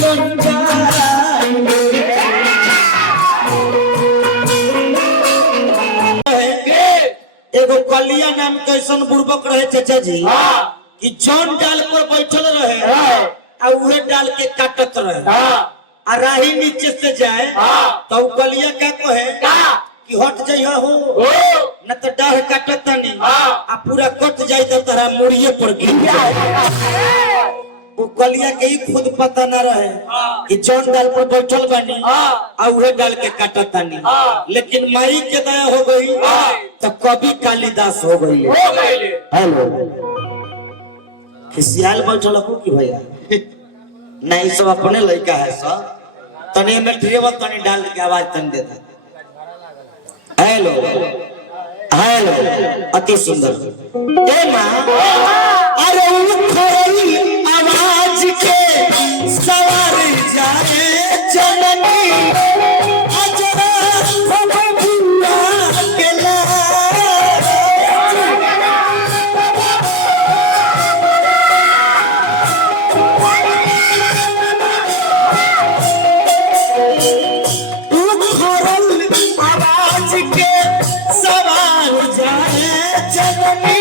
जीवन एगो कलिया नाम कैसन बुर्बक रहे चाचा जी कि जौन डाल पर बैठल रहे आ उहे डाल के काटत रहे आ राही नीचे से जाए तो कलिया क्या कहे कि हट जाइए हो न तो डाल काटत नहीं आ पूरा कट जाए तो तारा मुड़िए पर गिर जाए। वो कलिया के ही खुद पता न रहे कि जौन डाल पर बैठल बनी आ उहे डाल के काटत नहीं, लेकिन माई के दया हो गई तो कभी कालिदास हो गई। हेलो खिसियाल बैठल हो कि भैया नहीं सब अपने लड़का है सब तनी में ड्राइवर तनी डाल के आवाज तन देता। हेलो हेलो अति सुंदर ए मां अरे उखड़ी आवाज के सवार जाए जननी अजरा भगवान के आवाज के सवार जाए जननी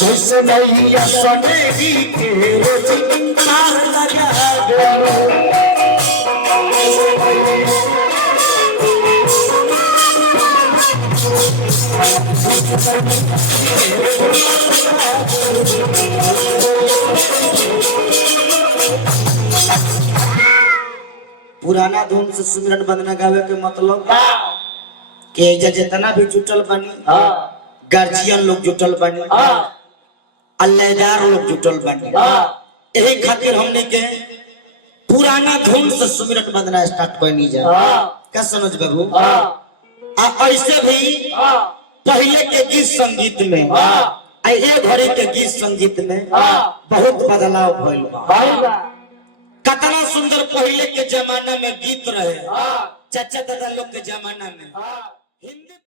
जैसे नैया सनेगी के मार लगा दो पुराना धुन से सुमिरन वंदना गावे के मतलब कि जितना भी जुटल बनी गार्जियन लोग जुटल बनी अल्लाहदार लोग जुटल बनी यही खातिर हमने के पुराना धुन से सुमिरन वंदना स्टार्ट करनी जा क्या समझ बाबू। ऐसे भी पहले के गीत संगीत में ये घड़ी के गीत संगीत में बहुत बदलाव भइल बा। कितना सुंदर पहले के जमाना में गीत रहे चाचा दादा लोग के जमाना में हिंदी